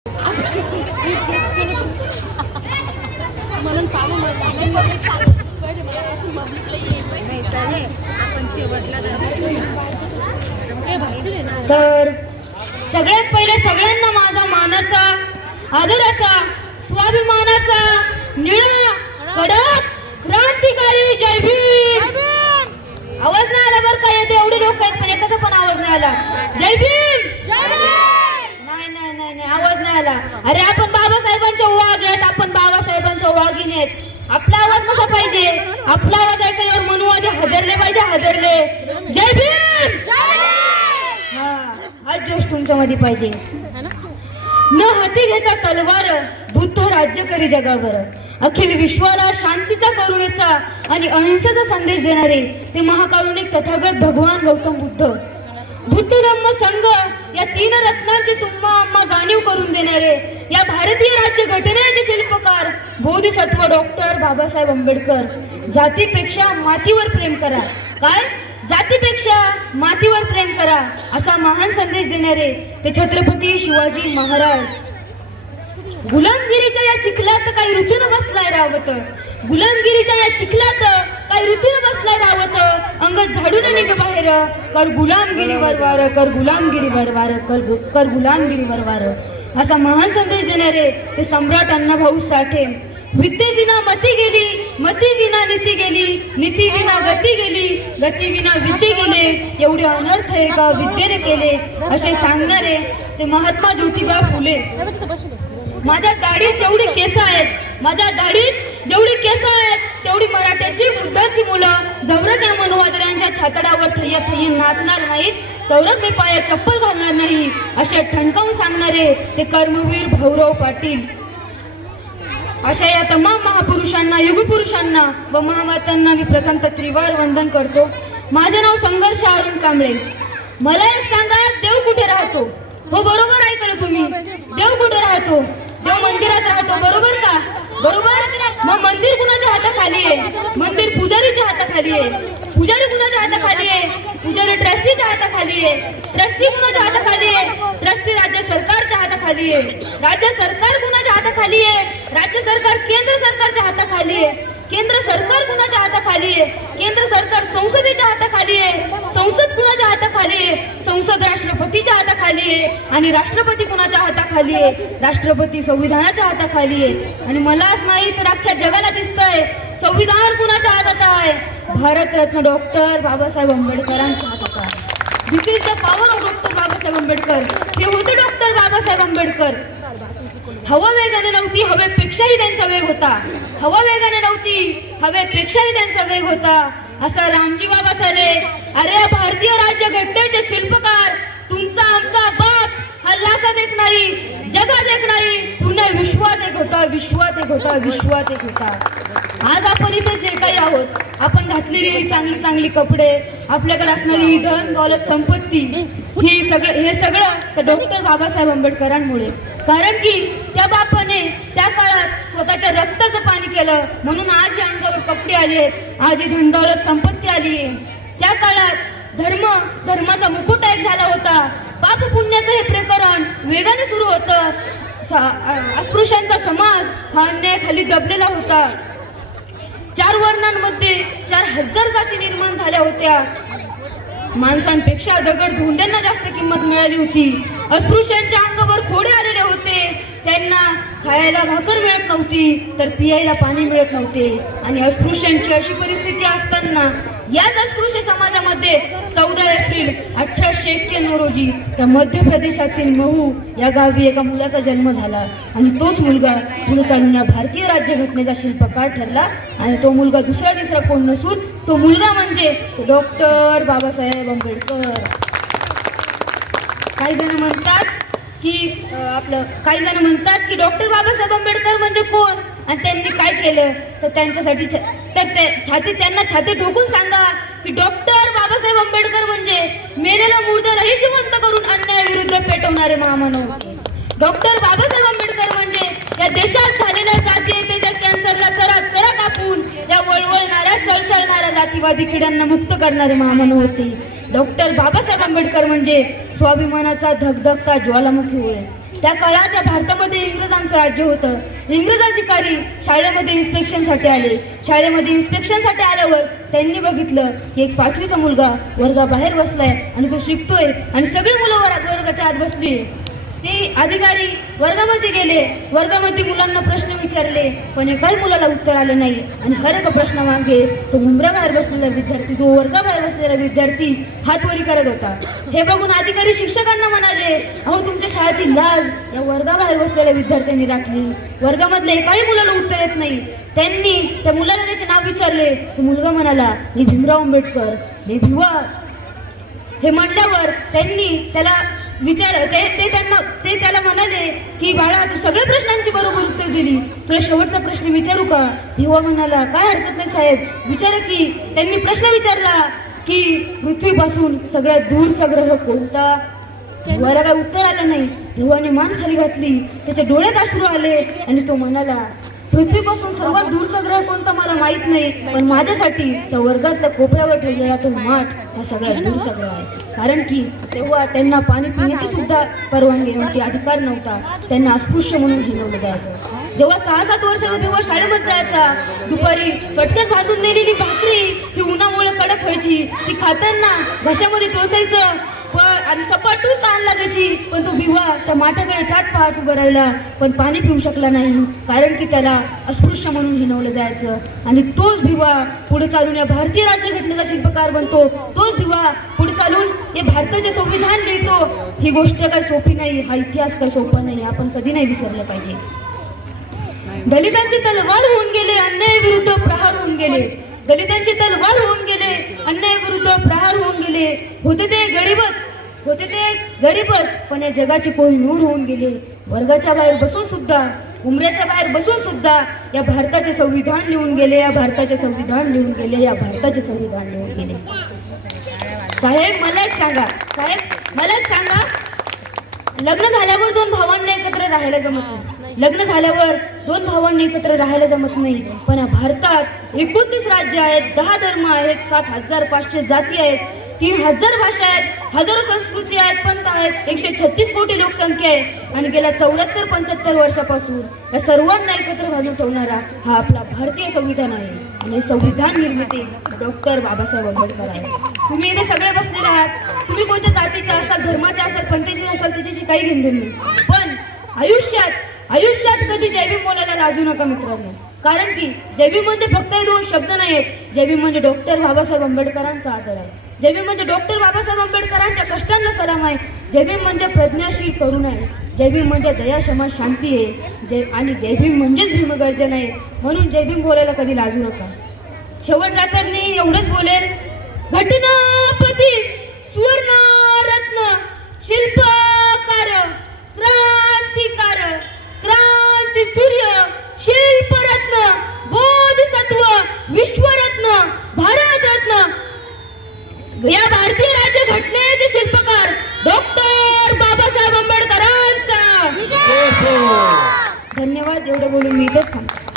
तर सगळ्यात पहिले सगळ्यांना माझा मानाचा, आदराचा, स्वाभिमानाचा, निळा, कडक, क्रांतिकारी जय भीम. आवाज नाही आला बरं का? येते एवढे लोक आहेत पण एकाचा पण आवाज नाही आला. जय भीम. नाही नाही नाही नाही आवाज नाही आला. अरे आपण बाबासाहेबांच्या वाघ आहेत, आपण बाबासाहेबांच्या वाघिणी आहेत. आपला आवाज कसा पाहिजे? आपला आवाज ऐकल्यावर मनुवादी हदरले पाहिजे, हदरले. जय भीम. हा जोश तुमच्यामध्ये पाहिजे. न हाती घेता तलवार बुद्ध राज्य करी जगावर. अखिल विश्वाला शांतीचा, करुणेचा आणि अहिंसेचा संदेश देणारे ते महाकारुणिक तथागत भगवान गौतम बुद्ध. बुद्ध धम्म संघ या तीन रत्नांची तुम्हा जाणीव करून देणारे या भारतीय राज्य घटनेचे शिल्पकार बोधिसत्व डॉक्टर बाबासाहेब आंबेडकर. जातीपेक्षा मातीवर प्रेम करा. काय? जातीपेक्षा मातीवर प्रेम करा असा महान संदेश देणारे ते छत्रपती शिवाजी महाराज. गुलामगिरीच्या या चिखलात काही ऋतून बसलाय रावत. गुलामगिरीच्या या चिखलात काही ऋतून बसलाय रावत. अंगत झाडून निघ बाहेर. कर गुलामगिरीवर वार, कर गुलामगिरीवर वार, कर गुलामगिरीवर वार असा महान संदेश देणारे ते सम्राट अण्णाभाऊ साठे. विद्येविना मती गेली, मती विना नीती गेली, नीती विना गती गेली, गती विना विद्ये गेले. एवढे अनर्थ एका विद्येने केले असे सांगणारे ते महात्मा ज्योतिबा फुले. माझ्या दाढीत जेवढी केस आहेत, माझ्या दाढीत जेवढी केस आहेत तेवढी मराठ्याची, बुद्धाची मुलं जवरक या मनुवादऱ्यांच्या छातडावर थय्या थय्या नाचणार नाहीत, जवरक मी पायात चप्पल घालणार नाही असे ठणकावून सांगणारे ते कर्मवीर भाऊराव पाटील. अशा या तमाम महापुरुषांना, युगपुरुषांना व महामातांना मी प्रथमतः त्रिवार वंदन करतो. माझे नाव संघर्ष अरुण कांबळे. मला एक सांगा, देव कुठे राहतो? हो बरोबर ऐकलं तुम्ही, देव कुठे राहतो? देव मंदिरात राहतो, बरोबर का? बरोबर. मग मंदिर कुणाच्या हाताखाली आहे? मंदिर पुजारीच्या हाताखाली आहे. पुजारी कुणाच्या हाताखाली आहे? पुजारी ट्रस्टीच्या हाताखाली आहे. ट्रस्टी कुणाच्या हाताखाली आहे? ट्रस्टी राज्य सरकारच्या हाताखाली आहे. राज्य सरकार कुणाच्या हाताखाली आहे? राज्य सरकार केंद्र सरकारच्या हाताखाली आहे. केंद्र सरकार कुणाच्या हाताखाली आहे? केंद्र सरकार संसदेच्या हाताखाली आहे. संसद कुणाच्या हाताखाली आहे? संसद राष्ट्रपतीच्या हाताखाली आहे. आणि राष्ट्रपती कुणाच्या हाताखाली आहे? राष्ट्रपती संविधानाच्या हाताखाली आहे. आणि मलाच नाही तर अख्ख्या जगाला दिसतंय संविधान कुणाच्या हातात आहे? भारतरत्न डॉक्टर बाबासाहेब आंबेडकरांच्या हातात आहे. This is the power of doctor Babasaheb Ambedkar. हे होते डॉक्टर बाबासाहेब आंबेडकर. हवा वेगाने नव्हती, हवेपेक्षाही त्यांचा वेग होता. हवा वेगाने नव्हती, हवेपेक्षाही त्यांचा वेग होता असा रामजी बाबा चाले. अरे भारतीय राज्य घटनेचे शिल्पकार तुमचा आमचा बाप हा लाखात एक नाही, जगात एक नाही, पुन्हा विश्वात एक होता, विश्वात एक होता, विश्वात एक होता. आज आपण इथे जे काही आहोत, आपण घातलेली चांगली चांगली कपडे, आपल्याकडे असणारी धन दौलत संपत्ती, हे सगळं डॉक्टर बाबासाहेब आंबेडकरांमुळे. कारण की त्या बापाने त्या काळात स्वतःच्या रक्ताचं पाणी केलं म्हणून आज ही अंगावर कपडे आली आहेत, आज ही धन दौलत संपत्ती आली आहे. त्या काळात धर्माचा मुकुट एक झाला होता. पाप पुण्याचं हे प्रकरण वेगाने सुरू होतं. अस्पृश्यांचा समाज हा अन्यायाखाली दबलेला होता. 4 वर्णांमध्ये 4000 जाती निर्माण झाल्या होत्या. माणसांपेक्षा दगड धोंड्यांना जास्त किंमत मिळाली होती. अस्पृश्यांच्या अंगावर खोडे आलेले होते. त्यांना खायला भाकर मिळत नव्हती तर पियायला पाणी मिळत नव्हते. आणि अस्पृश्यांची अशी परिस्थिती असताना याच अस्पृश्य समाजामध्ये 14 एप्रिल 1891 रोजी त्या मध्य प्रदेशातील महू या गावी एका मुलाचा जन्म झाला. आणि तोच मुलगा पुढे चालून या भारतीय राज्यघटनेचा शिल्पकार ठरला. आणि तो मुलगा दुसरा तिसरा कोण नसून तो मुलगा म्हणजे डॉक्टर बाबासाहेब आंबेडकर. काही जण म्हणतात की डॉक्टर बाबासाहेब आंबेडकर म्हणजे कोण आणि त्यांनी काय केलं. तर त्यांच्यासाठी त्यांना छाती ठोकून सांगा की डॉक्टर बाबासाहेब आंबेडकर म्हणजे मेलेल्या मुर्द्यालाही जिवंत करून अन्यायाविरुद्ध पेटवणारे महामानव. डॉक्टर बाबासाहेब आंबेडकर म्हणजे या देशात झालेल्या जातीयतेच्या कॅन्सरला चरा कापून या वळवळणाऱ्या सळसळणाऱ्या जातीवादी किड्यांना मुक्त करणारे महामानव होते. डॉक्टर बाबासाहेब आंबेडकर म्हणजे स्वाभिमानाचा धगधगता ज्वालामुखी होय. त्या काळात या भारतामध्ये इंग्रजांचं राज्य होतं. इंग्रज अधिकारी शाळेमध्ये इन्स्पेक्शनसाठी आले. शाळेमध्ये इन्स्पेक्शनसाठी आल्यावर त्यांनी बघितलं की एक 5वीचा मुलगा वर्गाबाहेर बसलाय आणि तो शिकतोय आणि सगळी मुलं वर्गाच्या आत बसली. ते अधिकारी वर्गामध्ये गेले. वर्गामध्ये मुलांना प्रश्न विचारले पण एकाही मुलाला उत्तर आलं नाही. आणि हर एका प्रश्नामागे तो मुंबऱ्याबाहेर बसलेला विद्यार्थी, तो वर्गाबाहेर बसलेला विद्यार्थी हात वरी करत होता. हे बघून अधिकारी शिक्षकांना म्हणाले, अहो तुमच्या शाळेची लाज या वर्गाबाहेर बसलेल्या विद्यार्थ्यांनी राखली. वर्गामधल्या एकाही मुलाला उत्तर येत नाही. त्यांनी त्या मुलाला त्याचे नाव विचारले. तो मुलगा म्हणाला, मी भीमराव आंबेडकर, मी भिवा. हे म्हणल्यावर त्यांनी त्याला ते त्याला म्हणाले की बाळा तू सगळ्या प्रश्नांची बरोबर उत्तर दिली, तुला शेवटचा प्रश्न विचारू का? भिवा म्हणाला, काय हरकत नाही साहेब, विचारा की. त्यांनी प्रश्न विचारला की पृथ्वीपासून सगळ्यात दूरचा ग्रह कोणता? भिवाला काय उत्तर आलं नाही. भिवाने मान खाली घातली, त्याच्या डोळ्यात अश्रू आले आणि तो म्हणाला, पृथ्वीपासून सर्वात दूरचा ग्रह कोणता मला माहित नाही, पण माझ्यासाठी त्या वर्गातल्या कोपऱ्यावर ठेवलेला तो माठ हा सगळ्यात दूरचा ग्रह आहे. कारण की तेव्हा त्यांना पाणी पिण्याची सुद्धा परवानगी नव्हती, अधिकार नव्हता. त्यांना अस्पृश्य म्हणून हिणवलं जायचं. जेव्हा 6-7 वर्षाचा तेव्हा शाळेमध्ये जायचा, दुपारी कटक्यात भाजून नेलेली भाकरी ही उन्हामुळे कडक व्हायची. ती खाताना घशामध्ये टोचायचं आणि सपाटून ताण लागायची. पण तो भिवा त्या माठाकडे टाट पाहत उभं राहिला पण पाणी पिऊ शकला नाही, कारण की त्याला अस्पृश्य म्हणून हिणवलं जायचं. आणि तोच भिवा पुढे चालून या भारतीय राज्यघटनेचा शिल्पकार बनतो. तोच भिवा पुढे चालून हे भारताचे संविधान लिहितो. ही गोष्ट काही सोपी नाही, हा इतिहास काही सोपा नाही, आपण कधी नाही विसरलं पाहिजे. दलितांची तलवार होऊन गेले, अन्यायाविरुद्ध प्रहार होऊन गेले. दलितांची तलवार होऊन गेले, अन्यायाविरुद्ध प्रहार होऊन गेले. होते ते गरीबच पण या जगाची कोहिनूर होऊन गेले. वर्गाच्या बाहेर बसून सुद्धा, उमऱ्याच्या बाहेर बसून सुद्धा या भारताचे संविधान लिहून गेले, या भारताचे संविधान लिहून गेले, या भारताचे संविधान लिहून गेले. साहेब मला एक सांगा, लग्न झाल्यावर 2 भावांना एकत्र राहायला जमत नाही. लग्न झाल्यावर 2 भावांनी एकत्र राहायला जमत नाही. पण या भारतात 29 राज्य आहेत, 10 धर्म आहेत, 7,500 जाती आहेत, 3,000 भाषा आहेत, हजारो संस्कृती आहेत, पंथ आहेत, 136 कोटी लोकसंख्या आहे. आणि गेल्या 74-75 वर्षापासून या सर्वांना एकत्र घालून ठेवणारा हा आपला भारतीय संविधान आहे. आणि संविधान निर्मिती डॉक्टर बाबासाहेब आंबेडकर आहे. तुम्ही इथे सगळे बसलेले आहात, तुम्ही कोणत्या जातीचे असाल, धर्माचे असाल, पंथाचे असाल, त्याच्याशी काही घेणं नाही. पण आयुष्यात कधी जय भीम बोलायला लाजू नका मित्रांनो. कारण की जय भीम म्हणजे फक्त 2 शब्द नाही आहेत. जय भीम म्हणजे डॉक्टर बाबासाहेब आंबेडकरांचा आदर आहे. जय भीम म्हणजे डॉक्टर बाबासाहेब आंबेडकरांच्या कष्टांना सलाम आहे. जय भीम म्हणजे प्रज्ञाशील करुणा आहे. जय भीम म्हणजे दया क्षमा शांती आहे. आणि जय भीम म्हणजेच भीमगर्जन आहे. म्हणून जय भीम बोलायला कधी लाजू नका. शेवट जाताना एवढंच बोलेल, घटनापती सुवर्णरत्न शिल्पकार क्रांतिकार क्रांती सूर्य शिल्परत्न बोधिसत्व विश्वरत्न भारतरत्न या भारतीय राज्यघटनेचे शिल्पकार डॉक्टर बाबासाहेब आंबेडकरांचा. धन्यवाद. एवढं बोलून मी इथेच थांबतो.